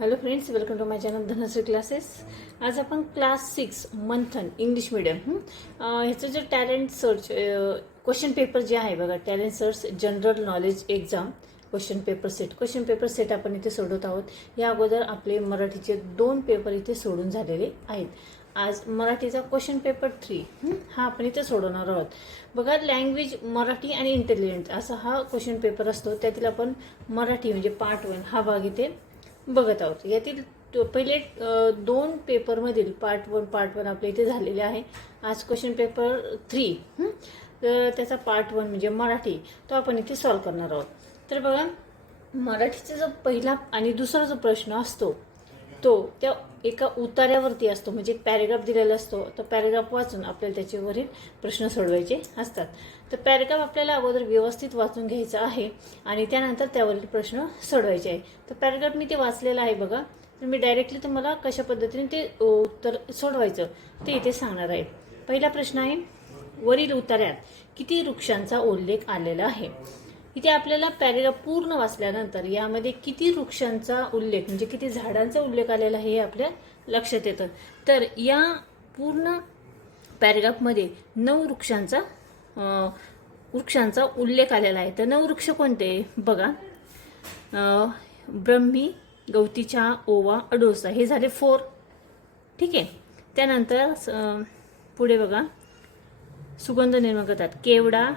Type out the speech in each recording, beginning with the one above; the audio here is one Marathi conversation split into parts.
Hello friends, welcome to my channel Dhanashree classes. आज आपण क्लास 6 मंथन इंग्लिश मीडियम ह्याचं जे टॅलेंट सर्च क्वेश्चन पेपर जे आहे बघा, talent search general knowledge exam question paper set आपण इथे सोडवत आहोत. या अगोदर आपले मराठीचे 2 पेपर इथे सोडून झालेले आहेत. आज मराठीचा क्वेश्चन पेपर 3 हा आपण इथे सोडवणार आहोत. बघा, लँग्वेज मराठी आणि इंटेलिजंट असा हा क्वेश्चन पेपर असतो. त्यातील आपण मराठी म्हणजे पार्ट 1 हा भाग इथे बघत आहोत. यातील पहिले 2 पेपरमधील पार्ट 1 आपल्या इथे झालेले आहे. आज क्वेश्चन पेपर 3 तर त्याचा पार्ट 1 म्हणजे मराठी तो आपण इथे सॉल्व करणार आहोत. तर बघा, मराठीचा जो पहिला आणि दुसरा जो प्रश्न असतो तो त्या एका उतार्यावरती असतो, म्हणजे एक पॅरेग्राफ दिलेला असतो. तो पॅरेग्राफ वाचून आपल्याला त्याच्यावरील प्रश्न सोडवायचे असतात. तर पॅरेग्राफ आपल्याला अगोदर व्यवस्थित वाचून घ्यायचा आहे आणि त्यानंतर त्यावरील प्रश्न सोडवायचे आहे. तर पॅरेग्राफ मी ते वाचलेला आहे बघा. तर मी डायरेक्टली तुम्हाला कशा पद्धतीने ते उत्तर सोडवायचं ते इथे सांगणार आहे. पहिला प्रश्न आहे, वरील उतार्यात किती वृक्षांचा उल्लेख आलेला आहे. इथे आपल्याला पॅरेग्राफ पूर्ण वाचल्यानंतर यामध्ये किती वृक्षांचा उल्लेख म्हणजे किती झाडांचा उल्लेख आलेला आहे हे आपल्या लक्षात येतं. तर या पूर्ण पॅरेग्राफमध्ये 9 वृक्षांचा उल्लेख आलेला आहे. तर 9 वृक्ष कोणते बघा, ब्रह्मी, गवतीच्या, ओवा, अडोसा हे झाले 4. ठीक आहे. त्यानंतर पुढे बघा, सुगंध निर्माण करतात केवडा,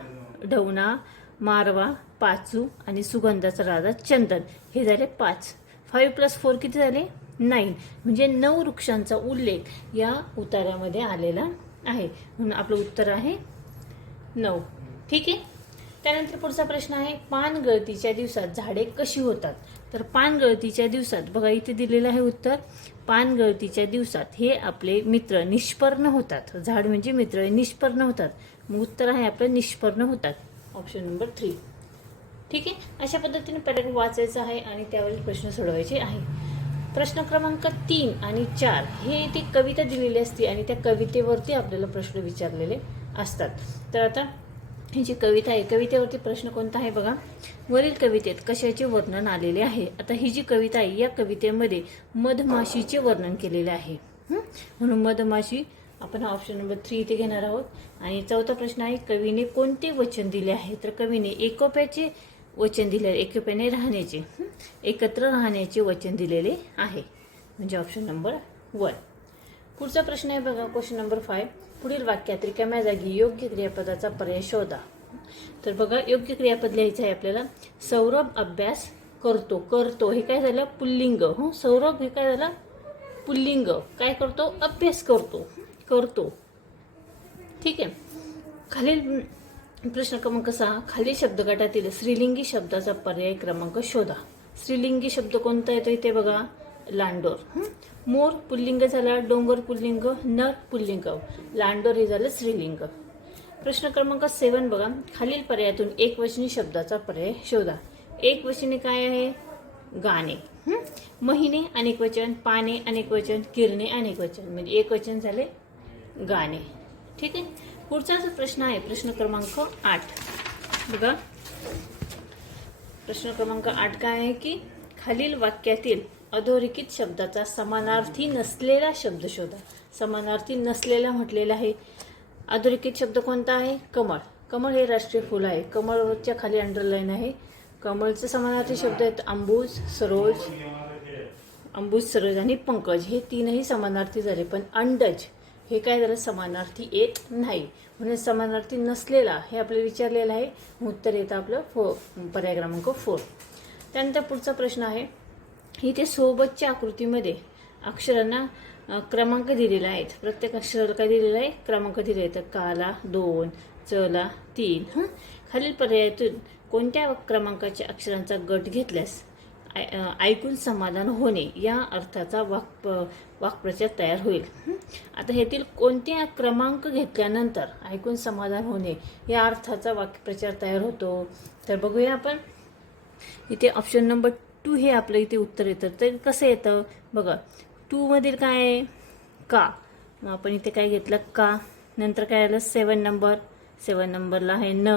ढवणा, मारवा, पाचू आणि सुगंधाचा राजा चंदन हे झाले 5. 5 + 4 किती झाले 9. म्हणजे 9 वृक्षांचा उल्लेख या उतार्यामध्ये आलेला आहे. म्हणून आपलं उत्तर आहे 9. ठीक आहे. त्यानंतर पुढचा प्रश्न आहे, पानगळतीच्या दिवसात झाडे कशी होतात. तर पानगळतीच्या दिवसात बघा इथे दिलेलं आहे उत्तर. पानगळतीच्या दिवसात हे आपले मित्र निष्पर्ण होतात. झाड म्हणजे मित्र निष्पर्ण होतात. मग उत्तर आहे आपलं निष्पर्ण होतात, ऑप्शन नंबर 3. ठीक आहे. अशा पद्धतीने पॅरेग्राफ वाचायचं आहे आणि त्यावरील प्रश्न सोडवायचे आहे. प्रश्न क्रमांक 3 आणि 4 हे ती कविता दिलेली असते आणि त्या कवितेवरती आपल्याला प्रश्न विचारलेले असतात. तर आता ही जी कविता आहे, कवितेवरती प्रश्न कोणता आहे बघा, वरील कवितेत कशाचे वर्णन आलेले आहे. आता ही जी कविता आहे या कवितेमध्ये मधमाशीचे वर्णन केलेले आहे. म्हणून मधमाशी आपण ऑप्शन नंबर 3 इथे घेणार आहोत. आणि चौथा प्रश्न आहे, कवीने कोणते वचन दिले आहे. तर कवीने एकोप्याचे वचन दिले, एकोप्याने राहण्याचे, एकत्र राहण्याचे वचन दिलेले आहे, म्हणजे ऑप्शन नंबर 1. पुढचा प्रश्न आहे बघा, क्वेश्चन नंबर 5. पुढील वाक्यात रिकाम्या जागी योग्य क्रियापदाचा पर्याय शोधा. तर बघा, योग्य क्रियापद लिहायचं आहे आपल्याला. सौरभ अभ्यास करतो. करतो हे काय झालं पुल्लिंग. सौरभ हे काय झालं पुल्लिंग. काय करतो अभ्यास करतो. करतो. ठीक आहे. खालील प्रश्न क्रमांक 6, खालील शब्दगटातील स्त्रीलिंगी शब्दाचा पर्याय क्रमांक शोधा. स्त्रीलिंगी शब्द कोणता येतो इथे बघा, लांडोर. मोर पुल्लिंग झाला, डोंगर पुल्लिंग, नर पुल्लिंग, लांडोर हे झालं स्त्रीलिंग. प्रश्न क्रमांक 7 बघा, खालील पर्यायातून एकवचनी शब्दाचा पर्याय शोधा. एकवचनी काय आहे, गाणे. महिने अनेकवचन, पाने अनेकवचन, किरणे अनेकवचन, म्हणजे एकवचन झाले गाणे. ठीक आहे. पुढचा जो प्रश्न आहे प्रश्न क्रमांक 8 बघा. प्रश्न क्रमांक 8 काय आहे की खालील वाक्यातील अधोरेखित शब्दाचा समानार्थी नसलेला शब्द शोधा. समानार्थी नसलेला म्हटलेला आहे. अधोरेखित शब्द कोणता आहे, कमळ. कमळ हे राष्ट्रीय फुल आहे. कमळच्या खाली अंडरलाईन आहे. कमळचे समानार्थी शब्द आहेत अंबुज, सरोज, आणि पंकज हे 3ही समानार्थी झाले. पण अंडज हे काय झालं समानार्थी येत नाही. म्हणून समानार्थी नसलेला हे आपल्याला विचारलेलं आहे. उत्तर येतं आपलं पर्याय क्रमांक 4. त्यानंतर पुढचा प्रश्न आहे, इथे सोबतच्या आकृतीमध्ये अक्षरांना क्रमांक दिलेले आहेत. प्रत्येक अक्षराला काय दिलेलं आहे, क्रमांक दिले आहेत. काला 2, चला 3. खालील पर्यायातून कोणत्या क्रमांकाच्या अक्षरांचा गट घेतल्यास ऐकून समाधान होणे या अर्थाचा वाक्प्रचार तयार होईल. आता ह्यातील कोणत्या क्रमांक घेतल्यानंतर ऐकून समाधान होणे या अर्थाचा वाक्प्रचार तयार होतो. तर बघूया आपण. इथे ऑप्शन नंबर 2 हे आपलं इथे उत्तर येतं. तर कसं येतं बघा, 2 मधील काय आहे, का. मग आपण इथे काय घेतलं, का. नंतर काय आलं 7 नंबर. 7 नंबरला आहे न.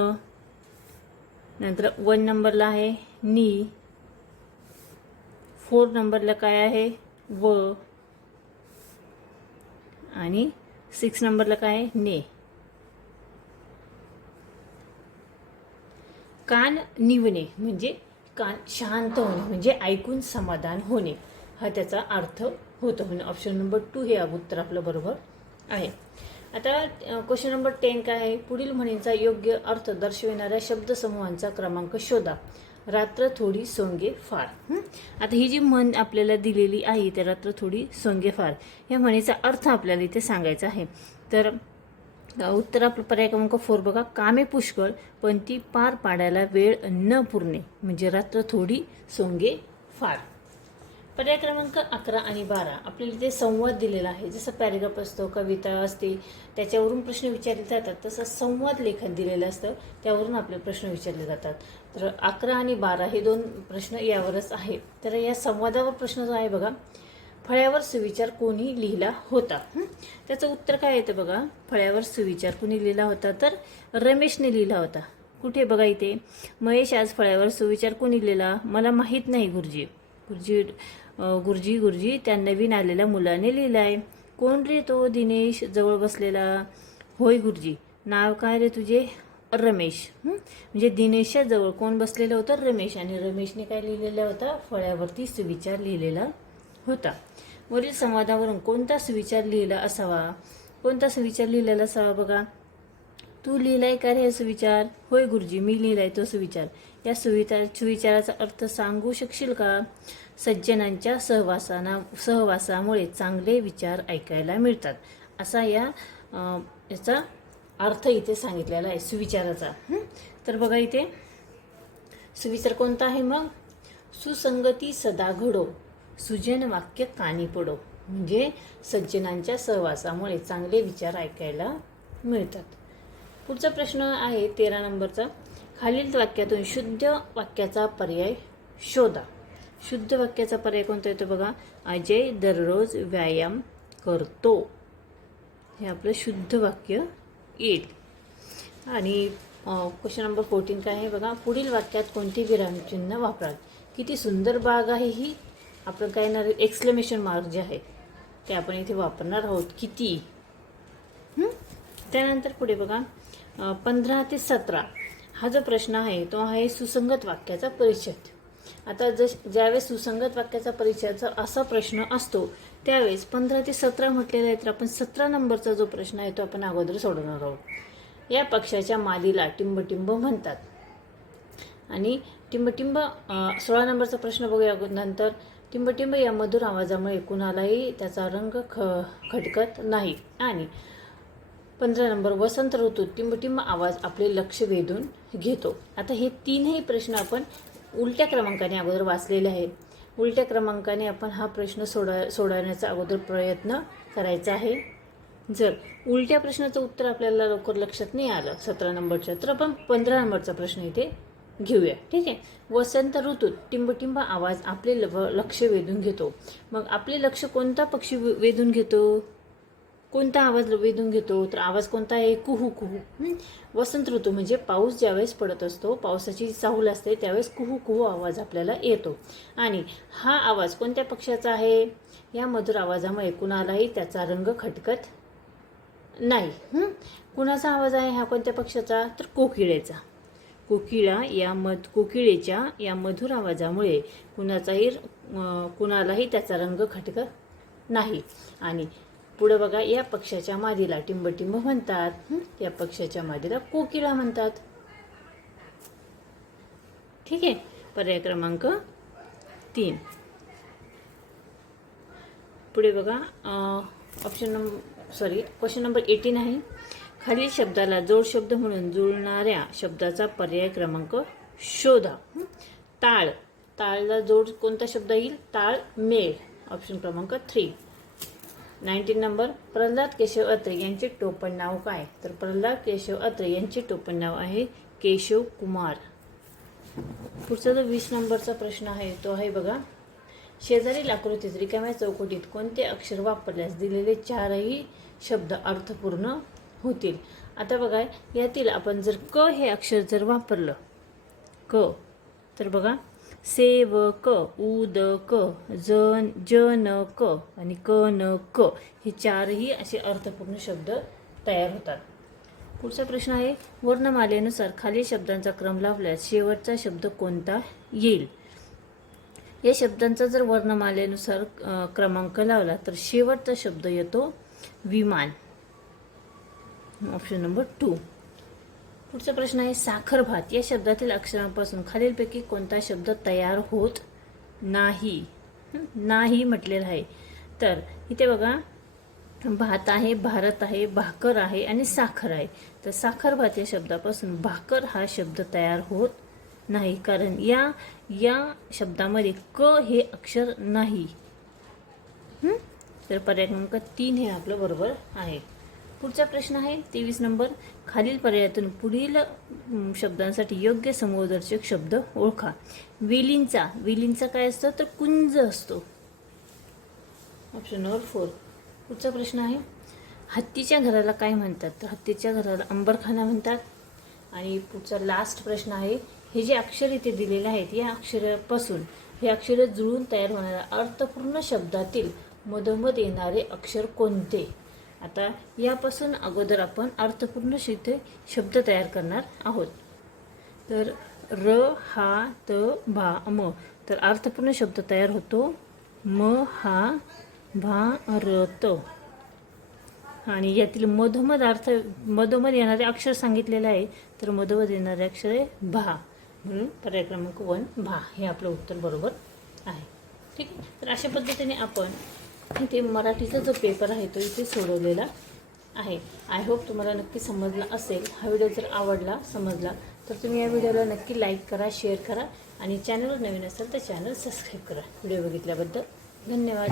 नंतर 1 नंबरला आहे नी. 4 नंबरला काय आहे? व. आणि 6 नंबरला काय आहे? ने. कान निवणे म्हणजे कान शांत होणे म्हणजे ऐकून समाधान होणे, हा त्याचा अर्थ होतो. म्हणजे ऑप्शन नंबर 2 हे उत्तर आपलं बरोबर आहे. आता क्वेश्चन नंबर 10 काय आहे? पुढील म्हणींचा योग्य अर्थ दर्शविणाऱ्या शब्दसमूहांचा क्रमांक शोधा. रात्र थोडी सोंगे फार. आता ही जी म्हण आपल्याला दिलेली आहे ते रात्र थोडी सोंगे फार, या म्हणीचा अर्थ आपल्याला इथे सांगायचा आहे. तर उत्तर आपलं पर्याय क्रमांक 4 बघा. कामे पुष्कळ पण ती पार पाडायला वेळ न पुरणे म्हणजे रात्र थोडी सोंगे फार. पर्याय क्रमांक 11 आणि 12 आपल्याला इथे संवाद दिलेला आहे. जसं पॅरेग्राफ असतो, कविता असते, त्याच्यावरून प्रश्न विचारले जातात, तसं संवाद लेखन दिलेलं असतं, त्यावरून आपले प्रश्न विचारले जातात. तर 11 आणि 12 हे 2 प्रश्न यावरच आहे. तर या संवादावर प्रश्न जो आहे बघा, फळ्यावर सुविचार कोणी लिहिला होता? त्याचं उत्तर काय येतं बघा. फळ्यावर सुविचार कोणी लिहिला होता? तर रमेशने लिहिला होता. कुठे बघा इथे, महेश आज फळ्यावर सुविचार कोणी लिहिला? मला माहीत नाही गुरुजी. गुरुजी त्या नवीन आलेल्या मुलाने लिहिलाय. कोण रे तो? दिनेश जवळ बसलेला. होय गुरुजी. नाव काय रे तुझे? रमेश. म्हणजे दिनेशच्या जवळ कोण बसलेलं होतं? रमेश. आणि रमेशने काय लिहिलेला होता? फळ्यावरती सुविचार लिहिलेला होता. वरील संवादावरून कोणता सुविचार लिहिला असावा? कोणता सुविचार लिहिलेला असावा बघा. तू लिहिलाय का रे सुविचार? होय गुरुजी मी लिहिलाय तो सुविचार. या सुविचाराचा अर्थ सांगू शकशील का? सज्जनांच्या सहवासामुळे चांगले विचार ऐकायला मिळतात, असा याचा अर्थ इथे सांगितलेला आहे सुविचाराचा. तर बघा इथे सुविचार कोणता आहे मग? सुसंगती सदा घडो, सुजन वाक्य कानी पडो. म्हणजे सज्जनांच्या सहवासामुळे चांगले विचार ऐकायला मिळतात. पुढचा प्रश्न आहे 13 नंबरचा. खालील वाक्यातून शुद्ध वाक्याचा पर्याय शोधा. शुद्ध वाक्याचा पर्याय कोणता येतो बघा. अजय दररोज व्यायाम करतो, हे आपलं शुद्ध वाक्य येईल. आणि क्वेश्चन नंबर 14 काय आहे बघा. पुढील वाक्यात कोणती विरामचिन्ह वापराल? किती सुंदर बाग आहे ही. आपण काय ना एक्सक्लेमेशन मार्क जे आहे ते आपण इथे वापरणार आहोत. किती. त्यानंतर पुढे बघा 15 ते 17 हा जो प्रश्न आहे तो आहे सुसंगत वाक्याचा परिच्छेद. आता ज्यावेळेस सुसंगत वाक्याचा परिचयाचा असा प्रश्न असतो त्यावेळेस 15 ते 17 म्हटलेला आहे. तर आपण 17 नंबरचा जो प्रश्न आहे तो आपण अगोदर सोडवणार आहोत. या पक्षाच्या मादीला टिंबटिंब म्हणतात. आणि टिंबटिंब 16 नंबरचा प्रश्न बघूया नंतर. टिंबटिंब या मधुर आवाजामुळे कुणालाही त्याचा रंग खटकत नाही. आणि 15 नंबर वसंत ऋतूत टिंबटिंब आवाज आपले लक्ष वेधून घेतो. आता हे तीनही प्रश्न आपण उलट्या क्रमांकाने अगोदर वाचलेले आहेत. उलट्या क्रमांकाने आपण हा प्रश्न सोडवण्याचा अगोदर प्रयत्न करायचा आहे. जर उलट्या प्रश्नाचं उत्तर आपल्याला लवकर लक्षात नाही आलं 17 नंबरच्या, तर आपण 15 नंबरचा प्रश्न इथे घेऊया. ठीक आहे. वसंत ऋतूत टिंबटिंब आवाज आपले लक्ष वेधून घेतो. मग आपले लक्ष कोणता पक्षी वेधून घेतो? कोणता आवाज वेधून घेतो? तर आवाज कोणता आहे? कुहू कुहू. वसंत ऋतू म्हणजे पाऊस ज्यावेळेस पडत असतो, पावसाची चाहूल असते, त्यावेळेस कुहू कुहू आवाज आपल्याला येतो. आणि हा आवाज कोणत्या पक्षाचा आहे? या मधुर आवाजामुळे कुणालाही त्याचा रंग खटकत नाही. कुणाचा आवाज आहे हा? कोणत्या पक्षाचा? तर कोकिळेचा. कोकिळेच्या या मधुर आवाजामुळे कुणालाही त्याचा रंग खटकत नाही. आणि पुढे बघा, या पक्षाच्या मादीला टिंबटिंब म्हणतात. या पक्षाच्या मादीला कोकिळा म्हणतात. ठीक आहे. पर्याय क्रमांक 3. पुढे बघा क्वेश्चन नंबर 18 आहे. खालील शब्दाला जोड शब्द म्हणून जुळणाऱ्या शब्दाचा पर्याय क्रमांक शोधा. ताळ. ताळला जोड कोणता शब्द येईल? ताळ मेळ. ऑप्शन क्रमांक 3. 19 नंबर. प्रल्हाद केशव अत्रे यांचे टोपण नाव काय? तर प्रल्हाद केशव अत्रे यांचे टोपण नाव आहे केशव कुमार. पुढचा जो 20 नंबरचा प्रश्न आहे तो आहे बघा. शेजारील आकृतीत रिकाम्या चौकटीत कोणते अक्षर वापरल्यास दिलेले 4ही शब्द अर्थपूर्ण होतील? आता बघा, यातील आपण जर क हे अक्षर जर वापरलं, क, तर बघा सेवक, उदक, जनक आणि कनक हे चारही असे अर्थपूर्ण शब्द तयार होतात. पुढचा प्रश्न आहे, वर्णमालेनुसार खालील शब्दांचा क्रम लावल्यास शेवटचा शब्द कोणता येईल? या शब्दांचा जर वर्णमालेनुसार क्रमांक लावला तर शेवटचा शब्द येतो विमान. Option number 2. पुढचा प्रश्न आहे, साखर भात या शब्दातील अक्षरांपासून खालीलपैकी कोणता शब्द तयार होत नाही? नाही म्हटलेलं आहे. तर इथे बघा, भात आहे, भारत आहे, भाकर आहे आणि साखर आहे. तर साखर भात या शब्दापासून भाकर हा शब्द तयार होत नाही, कारण या शब्दामध्ये क हे अक्षर नाही. तर पर्याय क्रमांक 3 हे आपलं बरोबर आहे. पुढचा प्रश्न आहे 23 नंबर, खालील पर्यायातून पुढील शब्दांसाठी योग्य समूहदर्शक शब्द ओळखा. वेलींचा काय असतं? तर कुंज असतो. Option number 4. पुढचा प्रश्न आहे, हत्तीच्या घराला काय म्हणतात? तर हत्तीच्या घराला अंबरखाना म्हणतात. आणि पुढचा लास्ट प्रश्न आहे, हे जे अक्षर इथे दिलेले आहेत या अक्षरापासून हे अक्षर जुळून तयार होणाऱ्या अर्थपूर्ण शब्दातील मधोमध येणारे अक्षर कोणते? आता यापासून अगोदर आपण अर्थपूर्ण शब्द तयार करणार आहोत. तर र, हा, त, भा, म. तर अर्थपूर्ण शब्द तयार होतो म, हा, भा, र, त. आणि यातील मधोमध येणारे अक्षर सांगितलेले आहे. तर मधोमध येणारे अक्षर आहे भा. म्हणून पर्याय क्रमांक 1 भा हे आपलं उत्तर बरोबर आहे. ठीक आहे. तर अशा पद्धतीने आपण इथे मराठीचा जो पेपर आहे तो इथे सोडवलेला आहे. आय होप तुम्हाला नक्की समजला असेल. हा व्हिडिओ जर आवडला, समजला तर तुम्ही या व्हिडिओला नक्की लाईक करा, शेअर करा आणि चॅनलवर नवीन असेल तर चॅनल सबस्क्राईब करा. व्हिडिओ बघितल्याबद्दल धन्यवाद.